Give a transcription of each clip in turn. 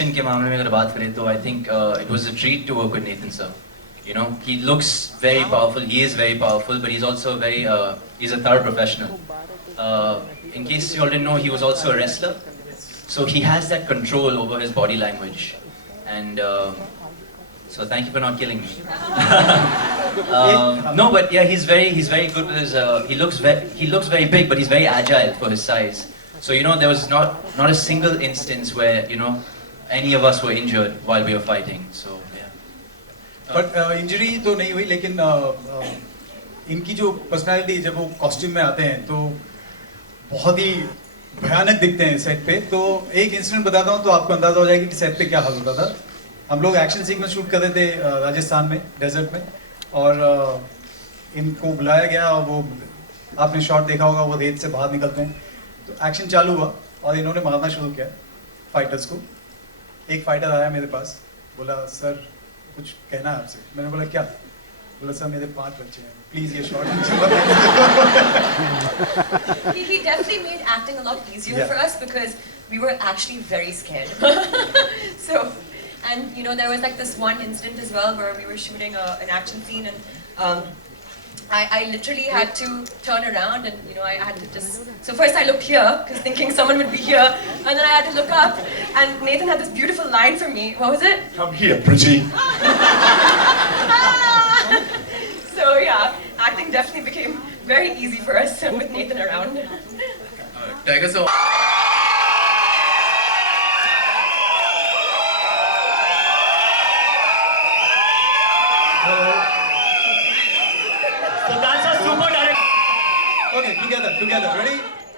action के मामले में अगर बात करें तो I think it was a treat to work with Nathan sir. You know, he looks very powerful. He is very powerful, but he's also very he's a thorough professional. In case you already know, he was also a wrestler, so he has that control over his body language, and so thank you for not killing me. No, but yeah, he's very good with his. He looks very big, but he's very agile for his size. So you know, there was not a single instance where you know any of us were injured while we were fighting. So yeah. But injury तो नहीं हुई, लेकिन इनकी जो personality जब वो costume में आते हैं तो बहुत ही भयानक दिखते हैं सेट पे. तो एक इंसिडेंट बताता हूँ तो आपको अंदाजा हो जाएगा कि सेट पे क्या हाल होता था. हम लोग एक्शन सीक्वेंस शूट कर रहे थे राजस्थान में, डेजर्ट में, और इनको बुलाया गया और वो आपने शॉट देखा होगा, वो रेत से बाहर निकलते हैं. तो एक्शन चालू हुआ और इन्होंने मारना शुरू किया फाइटर्स को. एक फाइटर आया मेरे पास, बोला सर कुछ कहना है आपसे. मैंने बोला क्या? बोला सर मेरे 5 बच्चे हैं, प्लीज ये shot. He definitely made acting a lot easier for us because we were actually very scared. So, and you know, there was like this one incident as well where we were shooting an action scene, and I literally had to turn around, and you know, I had to just. So first I looked here because thinking someone would be here, and then I had to look up, and Nathan had this beautiful line for me. What was it? Come here, pretty. So yeah, acting definitely became very easy for us with Nathan around. Tiger, so that's a super direct. Okay, together, ready?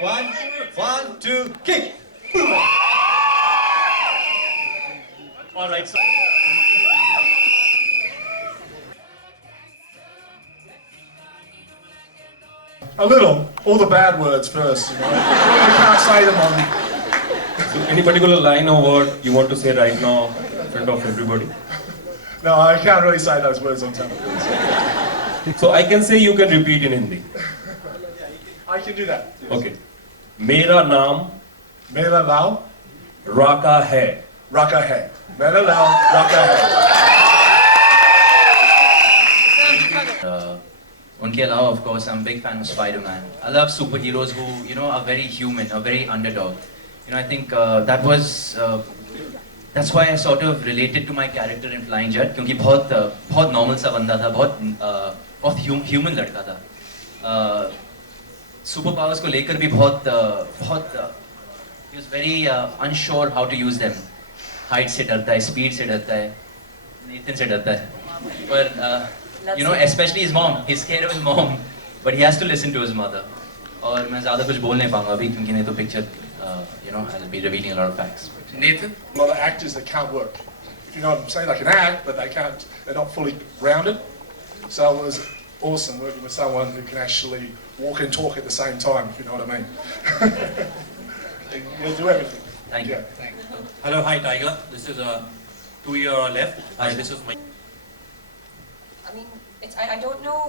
1, 2, kick. All right, so A little. All the bad words first, you know. We can't say them on. So any particular line or word you want to say right now in front of everybody? No, I can't really say those words on television. So I can say, you can repeat in Hindi. I can do that. Yes. Okay. मेरा नाम Mera lao, राका है. raka hai. Mera lao, raka hai. उनके अलावा of course I'm a big fan of Spider-Man. I love superheroes who you know are very human, are very underdog. You know, I think that's why I sort of related to my character in Flying Jet, क्योंकि बहुत normal सा बंदा था, बहुत human लड़का था. Super powers को लेकर भी बहुत he was very unsure how to use them. Height से डरता है, speed से डरता है, Nathan से डरता है. पर you know, especially his mom. He's scared of his mom, but he has to listen to his mother. और मैं ज़्यादा कुछ बोल नहीं पाऊँगा अभी, क्योंकि नहीं तो picture, you know, I'll be revealing a lot of facts. Nathan. A lot of actors that can't work. If you know what I'm saying, they can act, but they're not fully rounded. So it was awesome working with someone who can actually walk and talk at the same time, if you know what I mean. You'll do everything. Thank you. hello, hi Tiger. This is 2 year left. Hi, this is my. I mean, I don't know.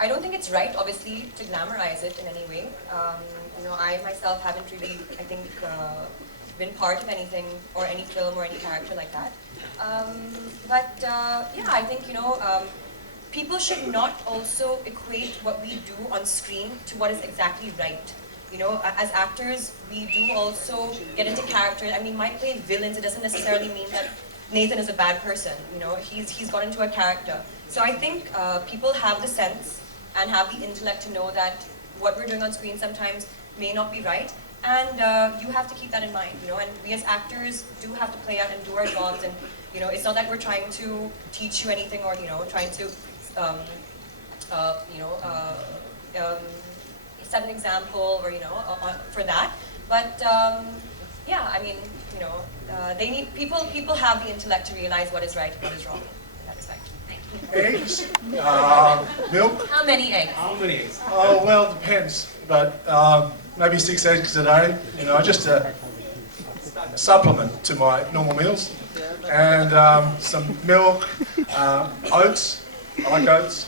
I don't think it's right, obviously, to glamorize it in any way. You know, I myself haven't really, I think, been part of anything or any film or any character like that. But yeah, I think, you know, people should not also equate what we do on screen to what is exactly right. You know, as actors, we do also get into character. I mean, might play villains. It doesn't necessarily mean that Nathan is a bad person. You know, he's got into a character. So I think people have the sense and have the intellect to know that what we're doing on screen sometimes may not be right, and you have to keep that in mind. You know, and we as actors do have to play out and do our jobs. And you know, it's not that we're trying to teach you anything or you know, trying to set an example or you know for that. But yeah, I mean, you know, they need people have the intellect to realize what is right and what is wrong in that respect. Eggs, milk. How many eggs? Oh, well, it depends. But maybe 6 eggs a day, you know, just a supplement to my normal meals. And some milk, oats. I like oats.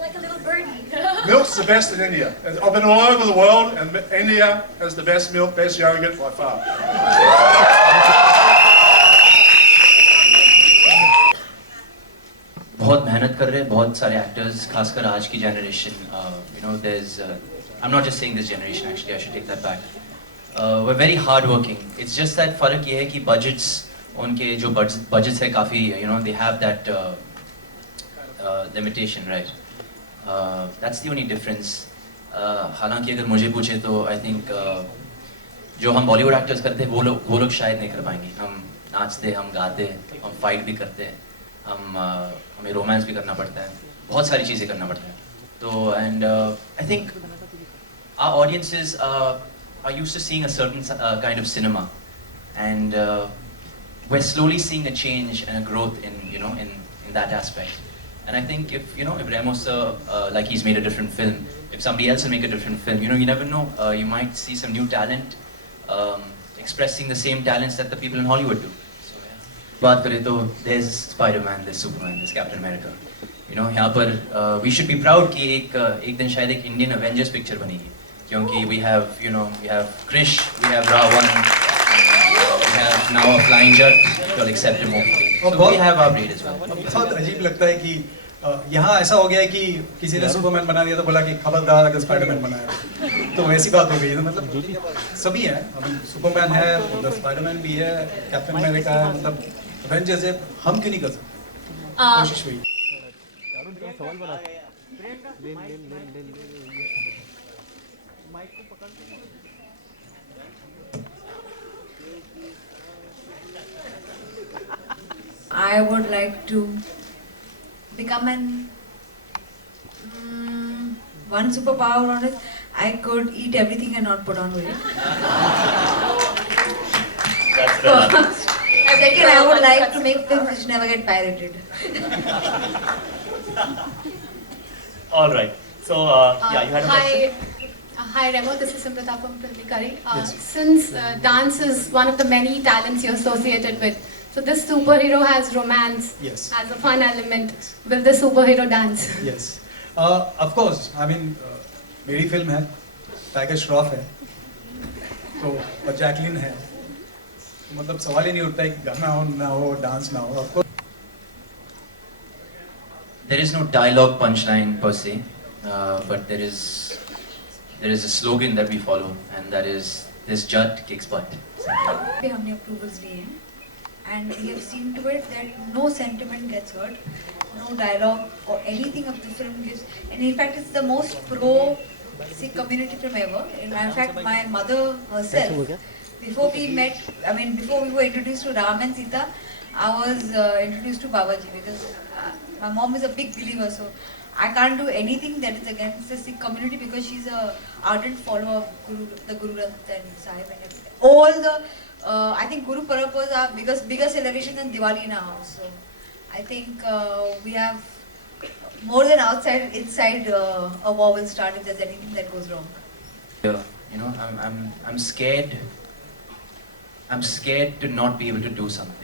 Like a little birdie. Milk's the best in India. I've been all over the world, and India has the best milk, best yogurt by far. बहुत मेहनत कर रहे हैं बहुत सारे actors खासकर आज की generation you know there is I am not just saying this generation actually I should take that back we are very hard working it's just that फर्क ये है कि बजट्स उनके जो बजट्स है काफ़ी you know they have that limitation right that's the only difference हालांकि अगर मुझे पूछे तो आई थिंक जो हम बॉलीवुड एक्टर्स करते हैं वो लोग शायद नहीं कर पाएंगे हम नाचते हम गाते हम फाइट भी करते हैं हमें रोमांस भी करना पड़ता है बहुत सारी चीज़ें करना पड़ता है तो and I think our audiences are used to seeing a certain kind of cinema and we're slowly seeing a change and a growth in you know in that aspect and I think if you know if Remo sir like he's made a different film if somebody else will make a different film you know you never know you might see some new talent expressing the same talents that the people in Hollywood do so yeah बात करें तो there's Spider-Man there's Superman there's Captain America you know यहाँ पर we should be proud कि एक दिन शायद एक Indian Avengers picture बनेगी क्योंकि we have you know we have Krish we have Ravan we have now a flying jet you'll accept him hopefully so we have our breed as well बहुत अजीब लगता है कि यहाँ ऐसा हो गया है कि किसी ने सुपरमैन बना दिया तो बोला कि खबरदार अगर स्पाइडरमैन बनाया तो वैसी बात हो गई है मतलब सभी है सुपरमैन है मतलब स्पाइडरमैन भी है कैप्टन अमेरिका है मतलब एवेंजर्स है हम क्यों नहीं कर सकते कोशिश हुई I would like to become an one superpower on it. I could eat everything and not put on weight. Second, I would like to make films which never get pirated. All right. So yeah, you had a question. Hi Remo, this is Simrata from Filmikari. Since dance is one of the many talents you're associated with, so this superhero has romance, Yes. has a fun element. Will the superhero dance? Yes. Of course. I mean, मेरी film है, tiger Shroff है, तो और Jacqueline है, तो मतलब सवाल ही नहीं उठता है कि गाना हो ना हो, डांस ना हो. Of course. there is no dialogue punchline per se but there is a slogan that we follow and that is this jut kicks butt पे हमने approvals लिए हैं and we have seen to it that no sentiment gets hurt, no dialogue or anything of the film gives, and in fact it's the most pro Sikh community film ever. In fact, my mother herself, before we met, I mean before we were introduced to Ram and Sita, I was introduced to Babaji because my mom is a big believer, so I can't do anything that is against the Sikh community because she's a ardent follower of the Guru Granth Sahib and everything. All the I think Guru Parab was our bigger celebration than Diwali in our house. So I think we have more than outside, inside a war will start if there's anything that goes wrong. you know I'm scared to not be able to do something